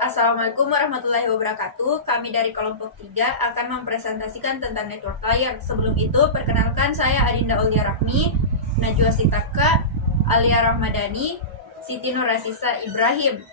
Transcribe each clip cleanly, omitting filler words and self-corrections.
Assalamualaikum warahmatullahi wabarakatuh. Kami dari kelompok 3 akan mempresentasikan tentang network layer. Sebelum itu, perkenalkan saya Adinda Aulia Rahmi, Najwa Sitaka, Alia Rahmadani, Siti Nurasisa Ibrahim.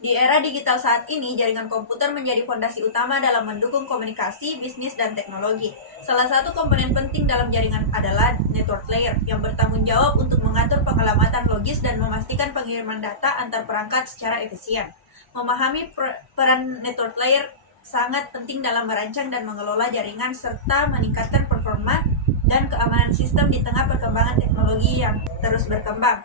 Di era digital saat ini, jaringan komputer menjadi fondasi utama dalam mendukung komunikasi, bisnis, dan teknologi. Salah satu komponen penting dalam jaringan adalah network layer, yang bertanggung jawab untuk mengatur pengalamatan logis dan memastikan pengiriman data antar perangkat secara efisien. Memahami peran network layer sangat penting dalam merancang dan mengelola jaringan serta meningkatkan performa dan keamanan sistem di tengah perkembangan teknologi yang terus berkembang.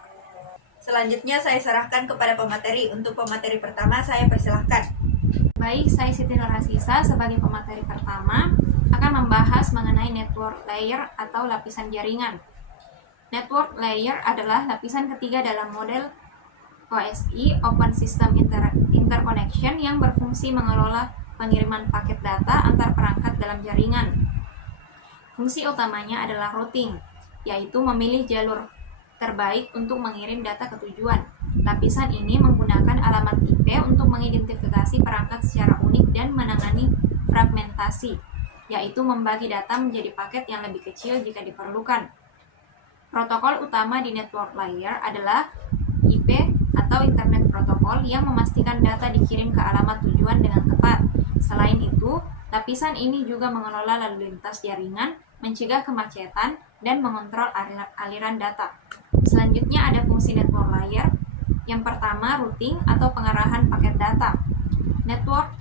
Selanjutnya saya serahkan kepada pemateri. Untuk pemateri pertama saya persilahkan. Baik, saya Siti Nurasisa sebagai pemateri pertama akan membahas mengenai network layer atau lapisan jaringan. Network layer adalah lapisan ketiga dalam model OSI (Open System Interconnection) yang berfungsi mengelola pengiriman paket data antar perangkat dalam jaringan. Fungsi utamanya adalah routing, yaitu memilih jalur terbaik untuk mengirim data ke tujuan. Lapisan ini menggunakan alamat IP untuk mengidentifikasi perangkat secara unik dan menangani fragmentasi, yaitu membagi data menjadi paket yang lebih kecil jika diperlukan. Protokol utama di network layer adalah IP atau Internet Protocol yang memastikan data dikirim ke alamat tujuan dengan tepat. Selain itu, lapisan ini juga mengelola lalu lintas jaringan, mencegah kemacetan, dan mengontrol aliran data. Selanjutnya ada fungsi network layer. Yang pertama, routing atau pengarahan paket data. Network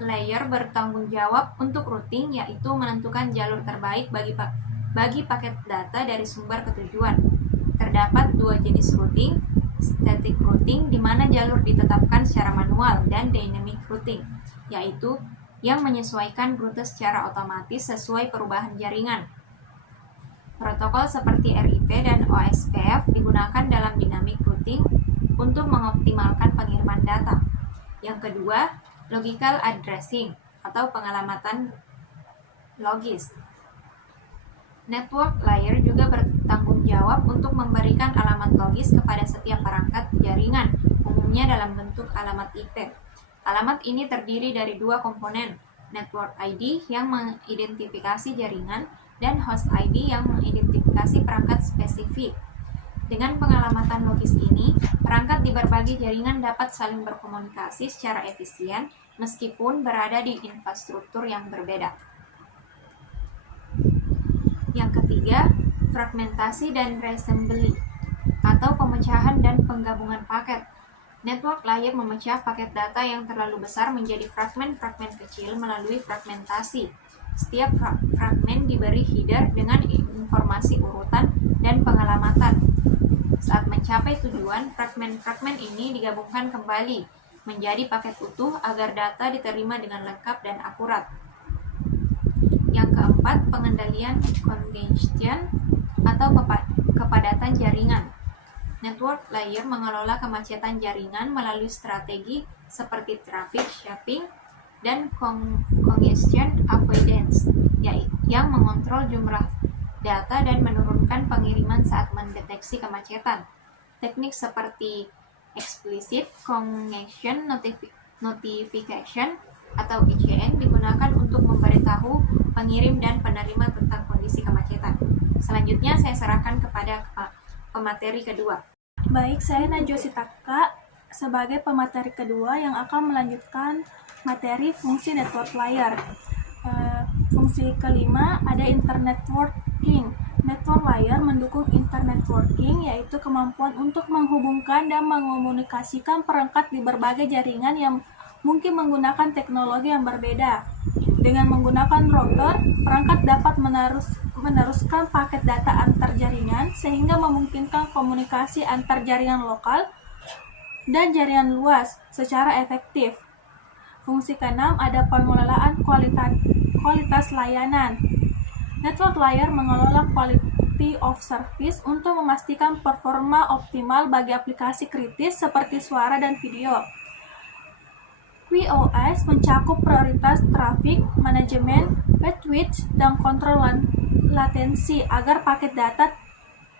layer bertanggung jawab untuk routing, yaitu menentukan jalur terbaik bagi paket data dari sumber ke tujuan. Terdapat dua jenis routing, static routing di mana jalur ditetapkan secara manual, dan dynamic routing, yaitu yang menyesuaikan rute secara otomatis sesuai perubahan jaringan. Protokol seperti RIP dan OSPF digunakan dalam dynamic routing untuk mengoptimalkan pengiriman data. Yang kedua, logical addressing atau pengalamatan logis. Network layer juga bertanggung jawab untuk memberikan alamat logis kepada setiap perangkat jaringan, umumnya dalam bentuk alamat IP. Alamat ini terdiri dari dua komponen, network ID yang mengidentifikasi jaringan dan host ID yang mengidentifikasi perangkat spesifik. Dengan pengalamatan logis ini, perangkat di berbagai jaringan dapat saling berkomunikasi secara efisien meskipun berada di infrastruktur yang berbeda. Yang ketiga, fragmentasi dan reassembly atau pemecahan dan penggabungan paket. Network layer memecah paket data yang terlalu besar menjadi fragmen-fragmen kecil melalui fragmentasi. Setiap fragmen diberi header dengan informasi urutan dan pengalamatan. Saat mencapai tujuan, fragmen-fragmen ini digabungkan kembali menjadi paket utuh agar data diterima dengan lengkap dan akurat. Yang keempat, pengendalian congestion atau kepadatan jaringan. Network layer mengelola kemacetan jaringan melalui strategi seperti traffic shaping dan congestion avoidance, yang mengontrol jumlah data dan menurunkan pengiriman saat mendeteksi kemacetan. Teknik seperti explicit congestion notification atau ECN digunakan untuk memberitahu pengirim dan penerima tentang kondisi kemacetan. Selanjutnya saya serahkan kepada pemateri kedua. Baik, saya Najwa Sitaka sebagai pemateri kedua yang akan melanjutkan materi fungsi network layer. Fungsi kelima ada internet networking. Network layer mendukung internet networking, yaitu kemampuan untuk menghubungkan dan mengomunikasikan perangkat di berbagai jaringan yang mungkin menggunakan teknologi yang berbeda. Dengan menggunakan router, perangkat dapat meneruskan paket data antar jaringan sehingga memungkinkan komunikasi antar jaringan lokal dan jaringan luas secara efektif. Fungsi keenam ada pengelolaan kualitas layanan. Network layer mengelola quality of service untuk memastikan performa optimal bagi aplikasi kritis seperti suara dan video. QoS mencakup prioritas traffic, manajemen, bandwidth, dan kontrol latensi agar paket data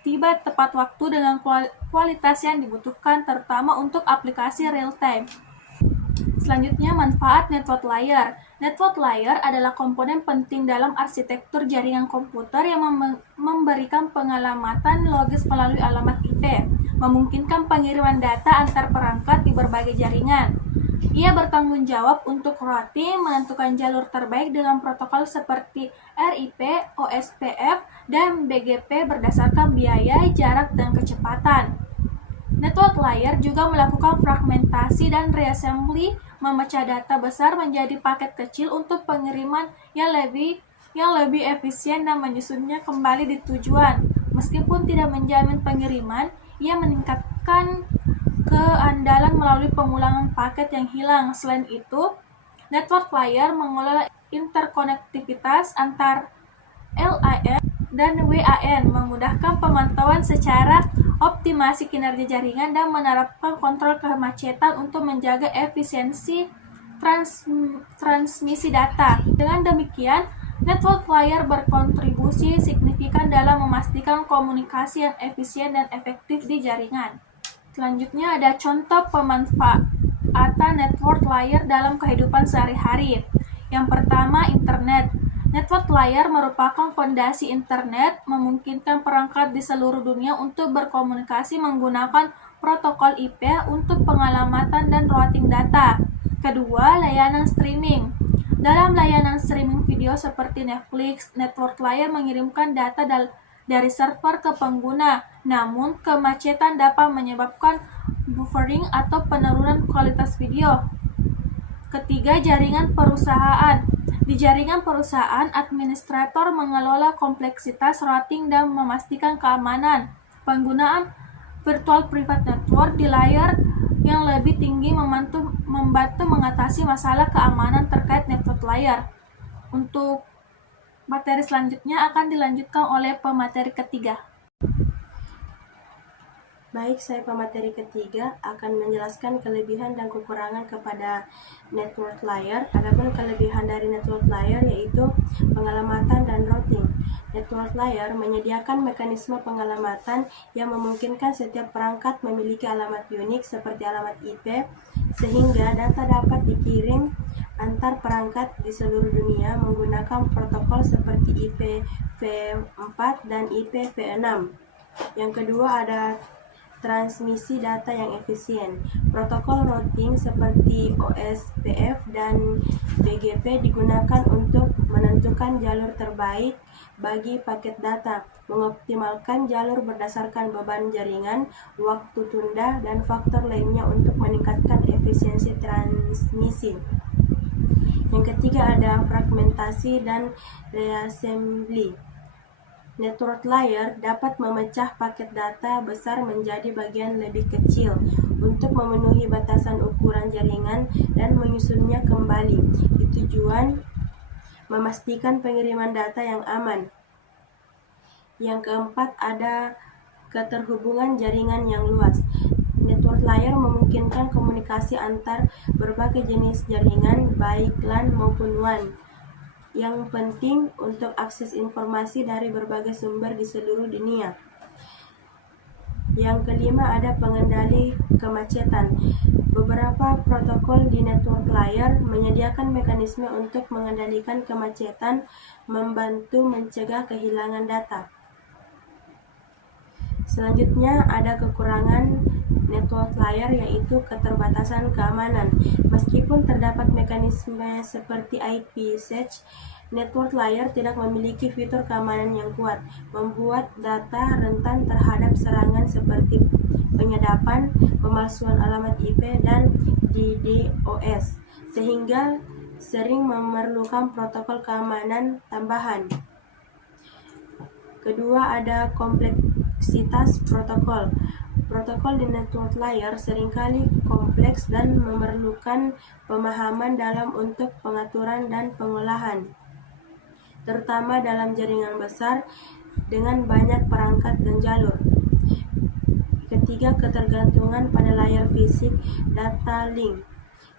tiba tepat waktu dengan kualitas yang dibutuhkan, terutama untuk aplikasi real-time. Selanjutnya, manfaat network layer. Network layer adalah komponen penting dalam arsitektur jaringan komputer yang memberikan pengalamatan logis melalui alamat IP, memungkinkan pengiriman data antar perangkat di berbagai jaringan. Ia bertanggung jawab untuk routing, menentukan jalur terbaik dengan protokol seperti RIP, OSPF, dan BGP berdasarkan biaya, jarak, dan kecepatan. Network layer juga melakukan fragmentasi dan reassembly, memecah data besar menjadi paket kecil untuk pengiriman yang lebih efisien dan menyusunnya kembali di tujuan. Meskipun tidak menjamin pengiriman, ia meningkatkan keandalan melalui pemulangan paket yang hilang. Selain itu, network layer mengelola interkonektivitas antar LAN dan WAN, memudahkan pemantauan secara optimasi kinerja jaringan dan menerapkan kontrol kemacetan untuk menjaga efisiensi transmisi data. Dengan demikian, network layer berkontribusi signifikan dalam memastikan komunikasi yang efisien dan efektif di jaringan. Selanjutnya ada contoh pemanfaatan network layer dalam kehidupan sehari-hari. Yang pertama, internet. Network layer merupakan fondasi internet, memungkinkan perangkat di seluruh dunia untuk berkomunikasi menggunakan protokol IP untuk pengalamatan dan routing data. Kedua, layanan streaming. Dalam layanan streaming video seperti Netflix, network layer mengirimkan data dari server ke pengguna, namun kemacetan dapat menyebabkan buffering atau penurunan kualitas video. Ketiga, jaringan perusahaan. Di jaringan perusahaan, administrator mengelola kompleksitas routing dan memastikan keamanan. Penggunaan virtual private network di layer yang lebih tinggi membantu mengatasi masalah keamanan terkait network layer. Untuk materi selanjutnya akan dilanjutkan oleh pemateri ketiga. Baik, saya pemateri ketiga akan menjelaskan kelebihan dan kekurangan kepada network layer. Adapun kelebihan dari network layer yaitu pengalamatan dan routing. Network layer menyediakan mekanisme pengalamatan yang memungkinkan setiap perangkat memiliki alamat unik seperti alamat IP, sehingga data dapat dikirim antar perangkat di seluruh dunia menggunakan protokol seperti IPv4 dan IPv6. Yang kedua ada transmisi data yang efisien. Protokol routing seperti OSPF dan BGP digunakan untuk menentukan jalur terbaik bagi paket data, mengoptimalkan jalur berdasarkan beban jaringan, waktu tunda, dan faktor lainnya untuk meningkatkan efisiensi transmisi. Yang ketiga ada fragmentasi dan reassembly. Network layer dapat memecah paket data besar menjadi bagian lebih kecil untuk memenuhi batasan ukuran jaringan dan menyusunnya kembali. Tujuan memastikan pengiriman data yang aman. Yang keempat ada keterhubungan jaringan yang luas. Network layer memungkinkan komunikasi antar berbagai jenis jaringan, baik LAN maupun WAN, yang penting untuk akses informasi dari berbagai sumber di seluruh dunia. Yang kelima ada pengendali kemacetan. Beberapa protokol di network layer menyediakan mekanisme untuk mengendalikan kemacetan, membantu mencegah kehilangan data. Selanjutnya ada kekurangan network layer yaitu keterbatasan keamanan. Meskipun terdapat mekanisme seperti IPsec, network layer tidak memiliki fitur keamanan yang kuat, membuat data rentan terhadap serangan seperti penyadapan, pemalsuan alamat IP, dan DDoS, sehingga sering memerlukan protokol keamanan tambahan. Kedua ada kompleksitas protokol. Protokol di network layer seringkali kompleks dan memerlukan pemahaman dalam untuk pengaturan dan pengolahan, terutama dalam jaringan besar dengan banyak perangkat dan jalur. Ketiga, ketergantungan pada layer fisik data link.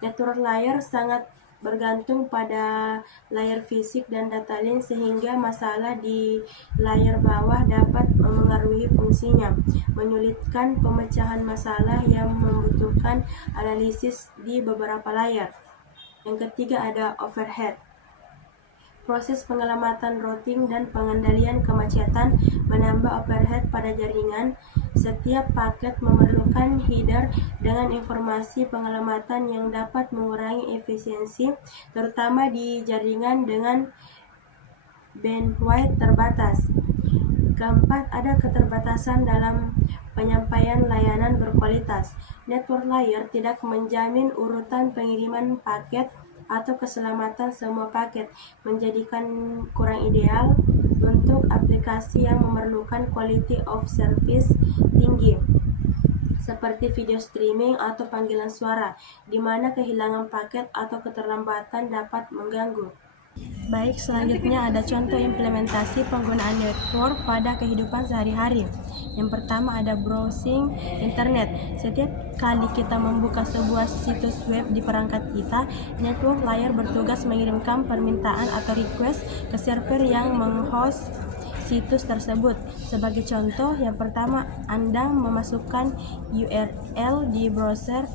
Network layer sangat bergantung pada layar fisik dan data link sehingga masalah di layar bawah dapat memengaruhi fungsinya, menyulitkan pemecahan masalah yang membutuhkan analisis di beberapa layar. Yang ketiga ada overhead. Proses pengelamatan routing dan pengendalian kemacetan menambah overhead pada jaringan. Setiap paket memerlukan header dengan informasi pengelamatan yang dapat mengurangi efisiensi, terutama di jaringan dengan bandwidth terbatas. Keempat, ada keterbatasan dalam penyampaian layanan berkualitas. Network layer tidak menjamin urutan pengiriman paket atau keselamatan semua paket, menjadikan kurang ideal untuk aplikasi yang memerlukan quality of service tinggi, seperti video streaming atau panggilan suara, di mana kehilangan paket atau keterlambatan dapat mengganggu. Baik, selanjutnya ada contoh implementasi penggunaan network pada kehidupan sehari-hari. Yang pertama ada browsing internet. Setiap kali kita membuka sebuah situs web di perangkat kita, network layer bertugas mengirimkan permintaan atau request ke server yang menghost situs tersebut. Sebagai contoh, yang pertama Anda memasukkan URL di browser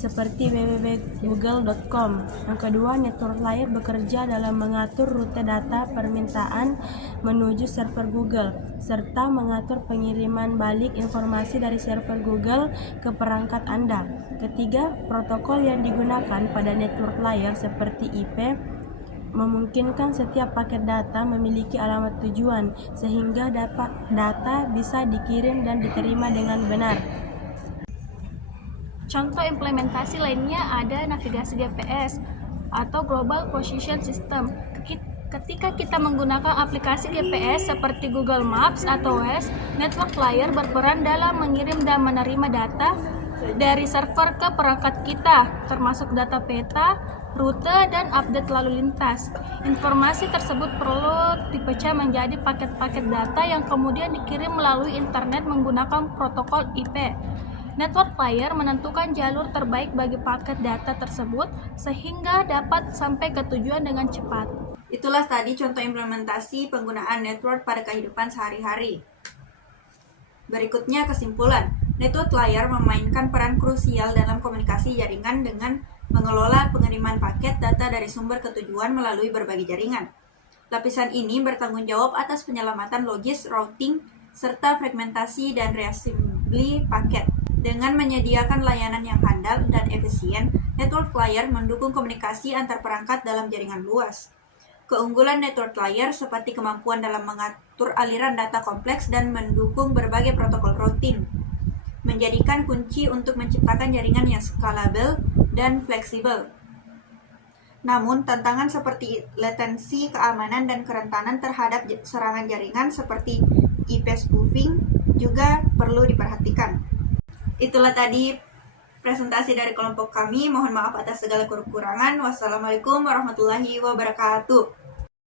seperti www.google.com. Yang kedua, network layer bekerja dalam mengatur rute data permintaan menuju server Google, serta mengatur pengiriman balik informasi dari server Google ke perangkat Anda. Ketiga, protokol yang digunakan pada network layer seperti IP memungkinkan setiap paket data memiliki alamat tujuan, sehingga data bisa dikirim dan diterima dengan benar. Contoh implementasi lainnya ada navigasi GPS atau Global Position System. Ketika kita menggunakan aplikasi GPS seperti Google Maps atau Waze, network layer berperan dalam mengirim dan menerima data dari server ke perangkat kita, termasuk data peta, rute, dan update lalu lintas. Informasi tersebut perlu dipecah menjadi paket-paket data yang kemudian dikirim melalui internet menggunakan protokol IP. Network layer menentukan jalur terbaik bagi paket data tersebut sehingga dapat sampai ke tujuan dengan cepat. Itulah tadi contoh implementasi penggunaan network pada kehidupan sehari-hari. Berikutnya kesimpulan. Network layer memainkan peran krusial dalam komunikasi jaringan dengan mengelola pengiriman paket data dari sumber ke tujuan melalui berbagai jaringan. Lapisan ini bertanggung jawab atas penyelamatan logis, routing, serta fragmentasi dan reassembly paket. Dengan menyediakan layanan yang handal dan efisien, network layer mendukung komunikasi antar perangkat dalam jaringan luas. Keunggulan network layer seperti kemampuan dalam mengatur aliran data kompleks dan mendukung berbagai protokol routing, menjadikan kunci untuk menciptakan jaringan yang scalable dan fleksibel. Namun, tantangan seperti latensi, keamanan, dan kerentanan terhadap serangan jaringan seperti IP spoofing juga perlu diperhatikan. Itulah tadi presentasi dari kelompok kami. Mohon maaf atas segala kekurangan. Wassalamualaikum warahmatullahi wabarakatuh.